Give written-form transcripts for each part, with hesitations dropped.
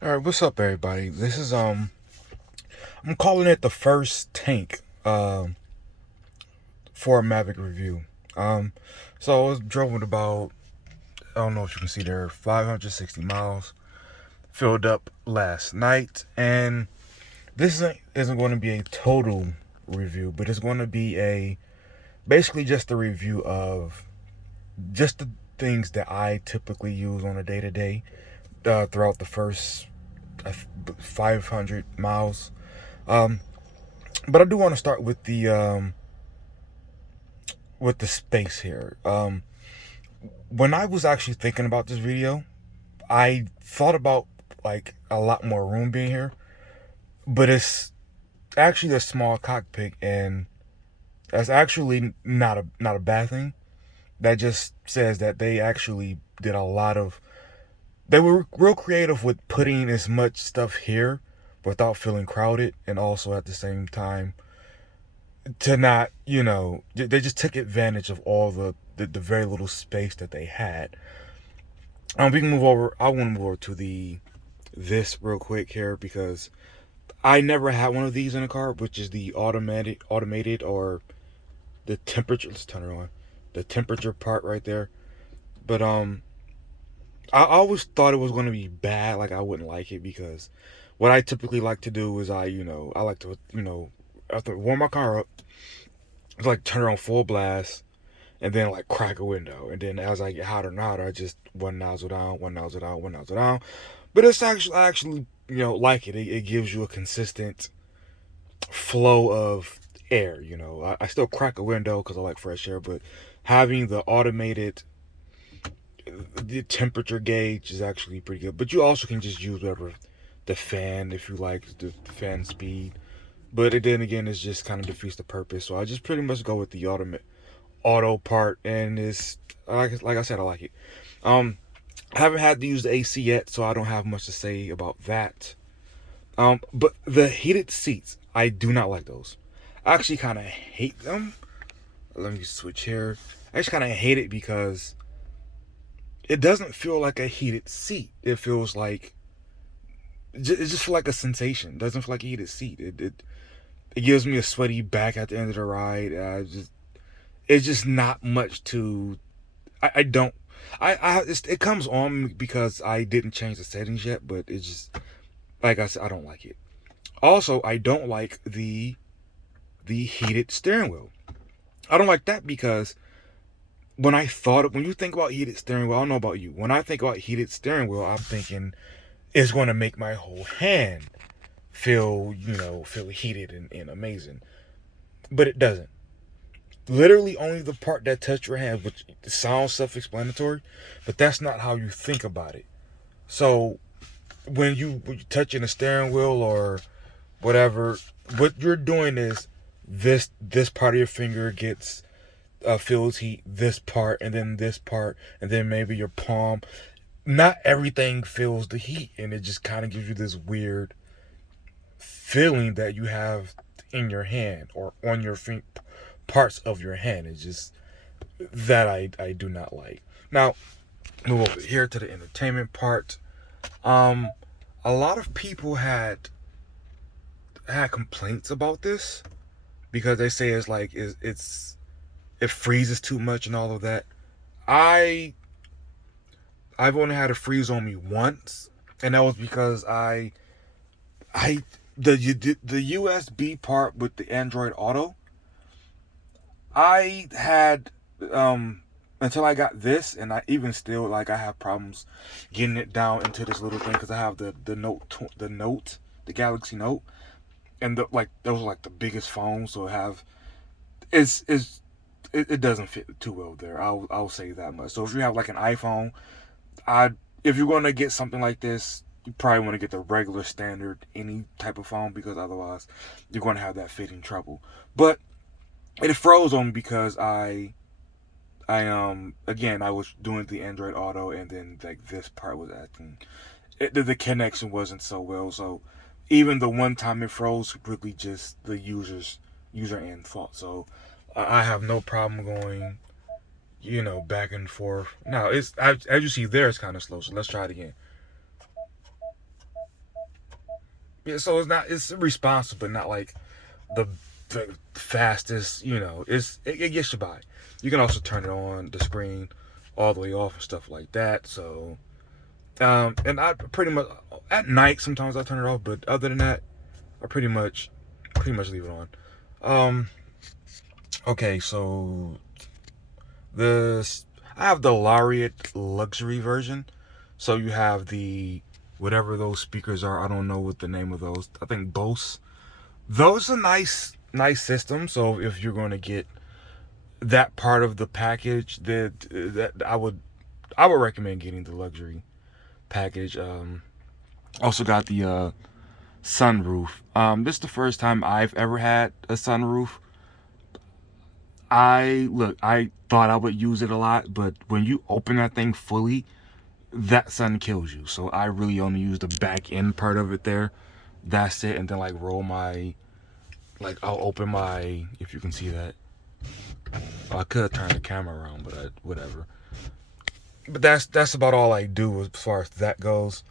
All right, what's up, everybody? This is I'm calling it the first tank for a Maverick review. Um, so I was driving about, I don't know if you can see there, 560 miles. Filled up last night, and this isn't going to be a total review, but it's going to be a basically just a review of just the things that I typically use on a day to day throughout the first 500 miles. Um, but I do want to start with the space here. When I was actually thinking about this video, I thought about like a lot more room being here, but it's actually a small cockpit, and that's actually not a bad thing. That just says that they actually did a lot of. They were real creative with putting as much stuff here without feeling crowded, and also at the same time to not, they just took advantage of all the very little space that they had. We can move over. I want to move over to this real quick here because I never had one of these in a car, which is the automated or the temperature. Let's turn it on. The temperature part right there. But I always thought it was going to be bad. Like I wouldn't like it because what I typically like to do is I like to after warm my car up, it's like turn it on full blast and then like crack a window. And then as I get hotter and hotter, I just one nozzle down, one nozzle down, one nozzle down. But it's actually like it gives you a consistent flow of air. I still crack a window because I like fresh air, but having the temperature gauge is actually pretty good. But you also can just use whatever the fan if you like the fan speed. But then again, it's just kind of defeats the purpose. So I just pretty much go with the auto part, and it's like I said, I like it. Um, I haven't had to use the AC yet, so I don't have much to say about that. But the heated seats, I do not like those. I actually kind of hate them. Let me switch here. I just kind of hate it because it doesn't feel like a heated seat. It feels like it just feels like a sensation. It doesn't feel like a heated seat. It gives me a sweaty back at the end of the ride. It's just not much to. I don't. It comes on because I didn't change the settings yet, but it's just like I said, I don't like it. Also, I don't like the heated steering wheel. I don't like that because when you think about heated steering wheel, I don't know about you. When I think about heated steering wheel, I'm thinking it's going to make my whole hand feel heated and amazing. But it doesn't. Literally only the part that touch your hand, which sounds self-explanatory, but that's not how you think about it. So when you're touching the steering wheel or whatever, what you're doing is this part of your finger gets feels heat, this part, and then this part, and then maybe your palm. Not everything feels the heat, and it just kind of gives you this weird feeling that you have in your hand or on your parts of your hand. It's just that I do not like. Now, move over here to the entertainment part. Um, a lot of people had complaints about this because they say it's like it freezes too much and all of that. I I've only had it freeze on me once, and that was because I the USB part with the Android Auto. I had until I got this, and I even still like I have problems getting it down into this little thing because I have the Galaxy Note, and those are like the biggest phones, so I have it doesn't fit too well there. I'll say that much. So if you have like an iPhone, I if you're gonna get something like this, you probably want to get the regular standard any type of phone because otherwise you're gonna have that fitting trouble. But it froze on me because I again I was doing the Android Auto, and then like this part was acting the connection wasn't so well. So even the one time it froze, really just the user end fault. So I have no problem going back and forth. Now it's as you see there, it's kind of slow. So let's try it again. Yeah, so it's responsive, but not like the the fastest. It gets you by. You can also turn it on the screen all the way off and stuff like that. So, and I pretty much at night sometimes I turn it off, but other than that, I pretty much leave it on. Um, okay, so this I have the Laureate luxury version. So you have the whatever those speakers are. I don't know what the name of those. I think Bose. Those are nice systems. So if you're going to get that part of the package, that I would recommend getting the luxury package. Also got the sunroof. This is the first time I've ever had a sunroof. I thought I would use it a lot, but when you open that thing fully, that sun kills you. So I really only use the back end part of it there. That's it. And then like I'll open my, if you can see that. I could have turned the camera around, but whatever. But that's about all I do as far as that goes.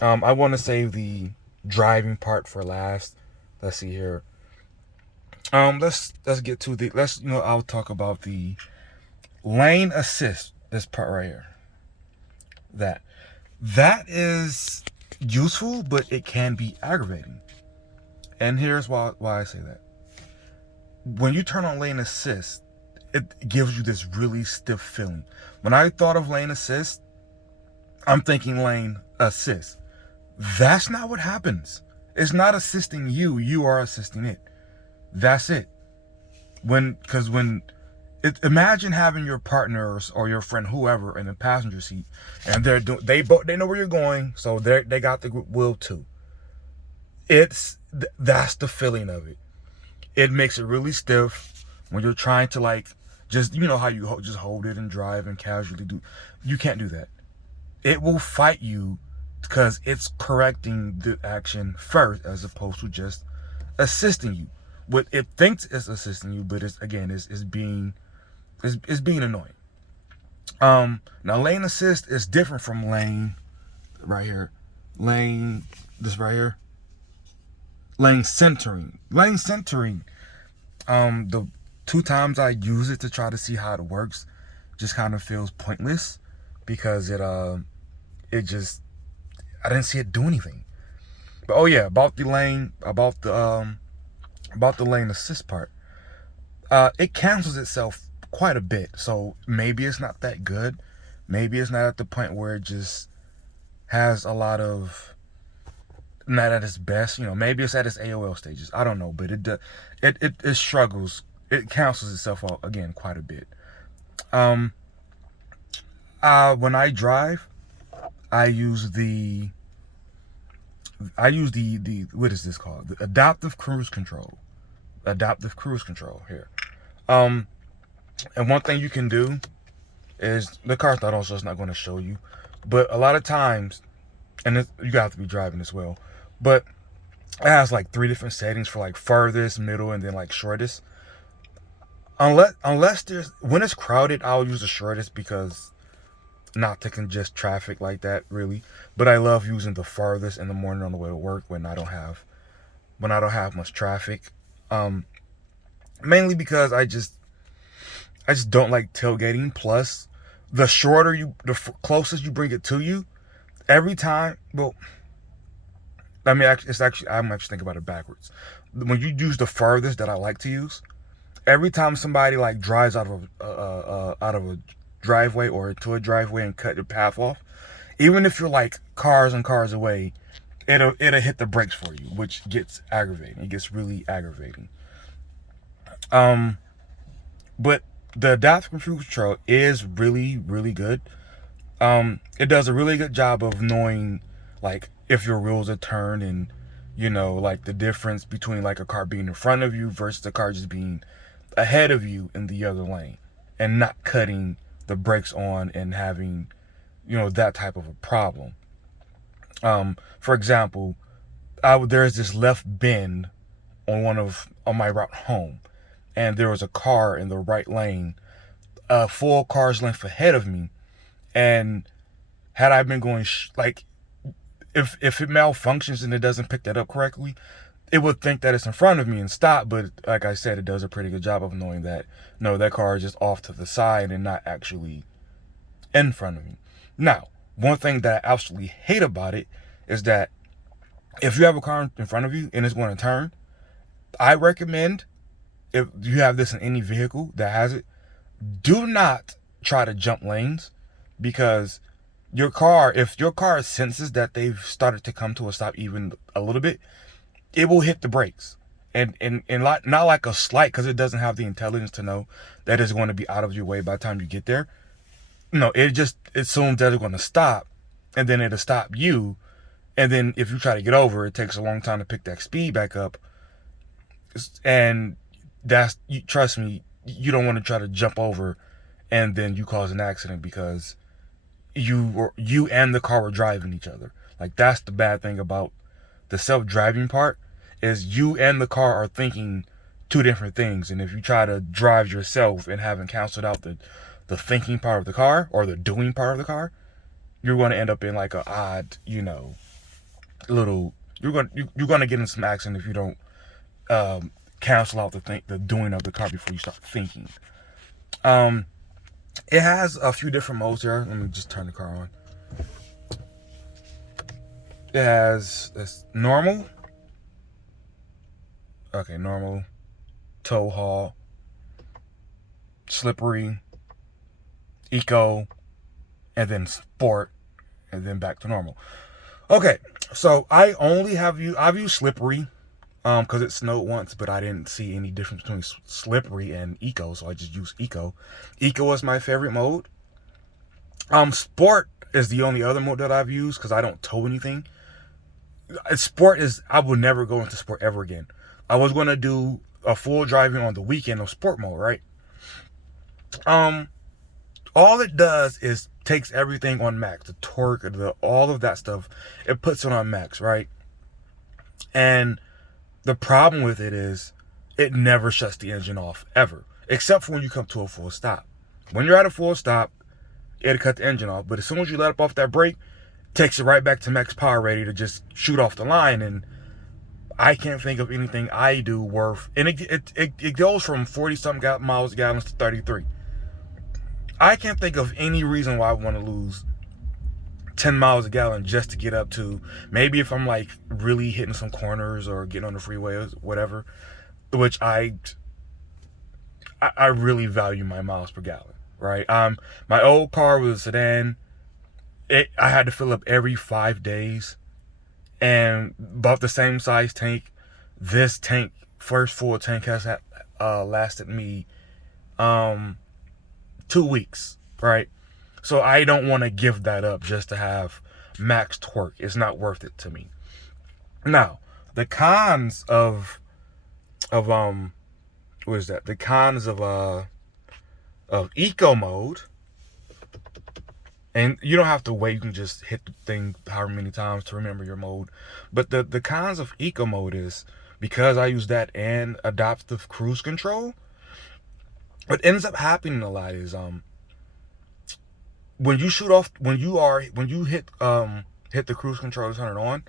I want to save the driving part for last. Let's see here. Let's get to the I'll talk about the lane assist. This part right here. That is useful, but it can be aggravating. And here's why I say that. When you turn on lane assist, it gives you this really stiff feeling. When I thought of lane assist, I'm thinking lane assist. That's not what happens. It's not assisting you. You are assisting it. That's it. Imagine having your partner or your friend, whoever, in the passenger seat, and they know where you're going, so they got the wheel too. That's the feeling of it. It makes it really stiff when you're trying to like just how you just hold it and drive and casually do. You can't do that. It will fight you because it's correcting the action first as opposed to just assisting you. What it thinks is assisting you, but it's being annoying. Now lane assist is different from lane right here. This right here. Lane centering. The 2 times I use it to try to see how it works just kind of feels pointless because I didn't see it do anything. But oh yeah, about the lane assist part. It cancels itself quite a bit, so maybe it's not that good. Maybe it's not at the point where it just has a lot of, not at its best. Maybe it's at its AOL stages. I don't know, but it struggles. It cancels itself out again quite a bit. When I drive, I use the what is this called? The adaptive cruise control. Here. And one thing you can do is, the car's not also, it's not going to show you, but a lot of times, and you got to be driving as well, but it has like 3 different settings for like furthest, middle, and then like shortest. Unless when it's crowded, I'll use the shortest because not to congest traffic like that really. But I love using the farthest in the morning on the way to work when I don't have much traffic. Mainly because I just don't like tailgating. Plus, the closest you bring it to you, every time. Well, I'm actually thinking about it backwards. When you use the farthest that I like to use, every time somebody like drives out of a driveway or into a driveway and cut your path off, even if you're like cars and cars away, it'll hit the brakes for you, which gets aggravating. It gets really aggravating. But the adaptive cruise control is really, really good. It does a really good job of knowing like if your wheels are turned and like the difference between like a car being in front of you versus the car just being ahead of you in the other lane and not cutting the brakes on and having that type of a problem. For example, there's this left bend on my route home, and there was a car in the right lane, a full car's length ahead of me, and had I been going if it malfunctions and it doesn't pick that up correctly, it would think that it's in front of me and stop. But like I said, it does a pretty good job of knowing that no, that car is just off to the side and not actually in front of me. Now, one thing that I absolutely hate about it is that if you have a car in front of you and it's going to turn, I recommend, if you have this in any vehicle that has it, do not try to jump lanes, because if your car senses that they've started to come to a stop even a little bit, it will hit the brakes. And not like a slight, because it doesn't have the intelligence to know that it's going to be out of your way by the time you get there. No, it assumes that it's going to stop, and then it'll stop you. And then if you try to get over, it takes a long time to pick that speed back up. And trust me, you don't want to try to jump over and then you cause an accident because you and the car were driving each other. Like, that's the bad thing about the self-driving part, is you and the car are thinking two different things. And if you try to drive yourself and haven't canceled out the thinking part of the car or the doing part of the car, you're going to end up in like a odd, little, you're going to get in some accident if you don't cancel out the doing of the car before you start thinking. It has a few different modes here. Let me just turn the car on. It has this normal. Okay, normal, tow haul, slippery, eco, and then sport, and then back to normal. Okay, so I've used slippery because it snowed once, but I didn't see any difference between slippery and eco, so I just used eco. Eco is my favorite mode. Sport is the only other mode that I've used because I don't tow anything. I would never go into sport ever again. I was going to do a full driving on the weekend of sport mode, right? All it does is takes everything on max, the torque, all of that stuff. It puts it on max, right? And the problem with it is it never shuts the engine off ever, except for when you come to a full stop. When you're at a full stop, it'll cut the engine off. But as soon as you let up off that brake, it takes it right back to max power, ready to just shoot off the line. And I can't think of anything I do worth. And it goes from 40-something miles a gallon to 33. I can't think of any reason why I want to lose 10 miles a gallon just to get up to, maybe if I'm like really hitting some corners or getting on the freeway or whatever, which I really value my miles per gallon, right? My old car was a sedan. I had to fill up every 5 days, and about the same size tank. This tank, first full tank, has lasted me 2 weeks, right? So I don't want to give that up just to have max torque. It's not worth it to me. Now, the cons of what is that? The cons of eco mode. And you don't have to wait, you can just hit the thing however many times to remember your mode. But the cons of eco mode is, because I use that and adaptive cruise control, what ends up happening a lot is when you hit the cruise control to turn it on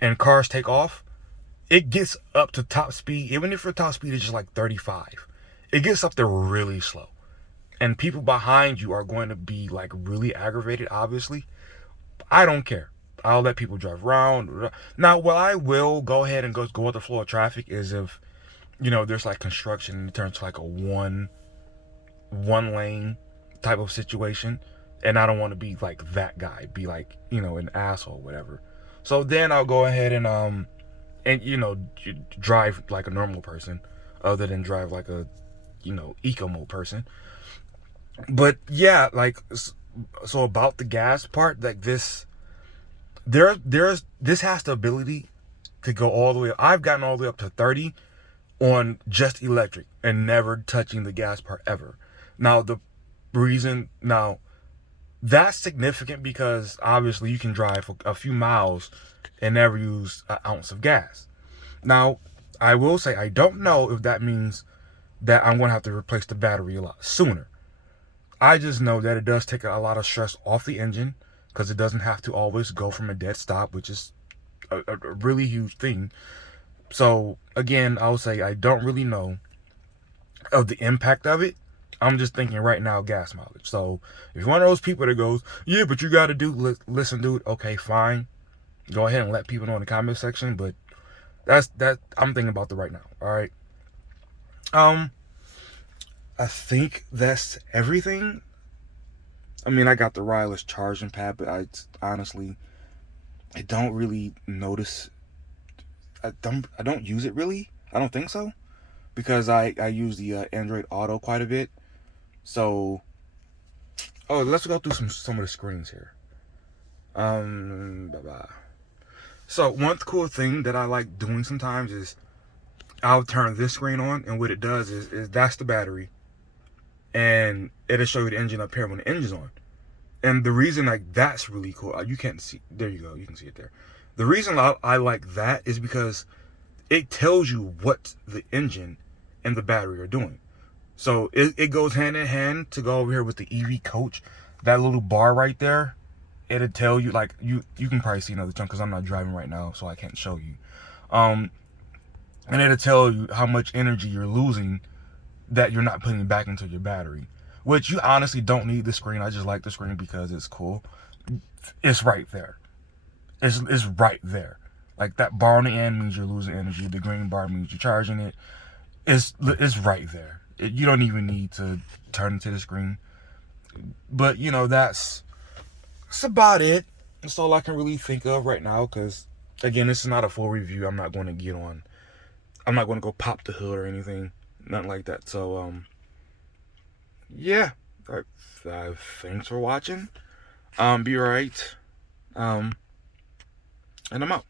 and cars take off, it gets up to top speed. Even if your top speed is just like 35, it gets up there really slow. And people behind you are going to be like really aggravated, obviously. I don't care. I'll let people drive around. Now, what I will go ahead and go with the flow of traffic is if, there's like construction and it turns to like a one lane type of situation. And I don't want to be like that guy, be like, an asshole, whatever. So then I'll go ahead and drive like a normal person, other than drive like a, eco mode person. But yeah, like, so about the gas part, like this has the ability to go all the way up. I've gotten all the way up to 30 on just electric and never touching the gas part ever. Now that's significant because obviously you can drive a few miles and never use an ounce of gas. Now, I will say I don't know if that means that I'm going to have to replace the battery a lot sooner. I just know that it does take a lot of stress off the engine because it doesn't have to always go from a dead stop, which is a really huge thing. So again, I'll say I don't really know of the impact of it. I'm just thinking right now gas mileage. So if you're one of those people that goes, yeah, but you got to listen, dude. Okay, fine. Go ahead and let people know in the comment section. But that I'm thinking about the right now. All right. I think that's everything. I mean, I got the wireless charging pad, but I don't really notice. I don't use it really. I don't think so, because I use the Android Auto quite a bit. So, oh, let's go through some of the screens here. Bye-bye. So one cool thing that I like doing sometimes is I'll turn this screen on, and what it does is that's the battery, and it'll show you the engine up here when the engine's on. And the reason like that's really cool, you can't see, there you go, you can see it there. The reason I like that is because it tells you what the engine and the battery are doing. So it goes hand in hand to go over here with the EV coach. That little bar right there, it'll tell you, like, you can probably see another chunk because I'm not driving right now, so I can't show you. And it'll tell you how much energy you're losing that you're not putting back into your battery. Which you honestly don't need the screen. I just like the screen because it's cool. It's right there. It's right there. Like, that bar on the end means you're losing energy. The green bar means you're charging it. It's right there. You don't even need to turn it to the screen. But, you know, that's about it. That's all I can really think of right now, because, again, this is not a full review. I'm not going to go pop the hood or anything. Nothing like that. So, yeah. Thanks for watching. Be right. And I'm out.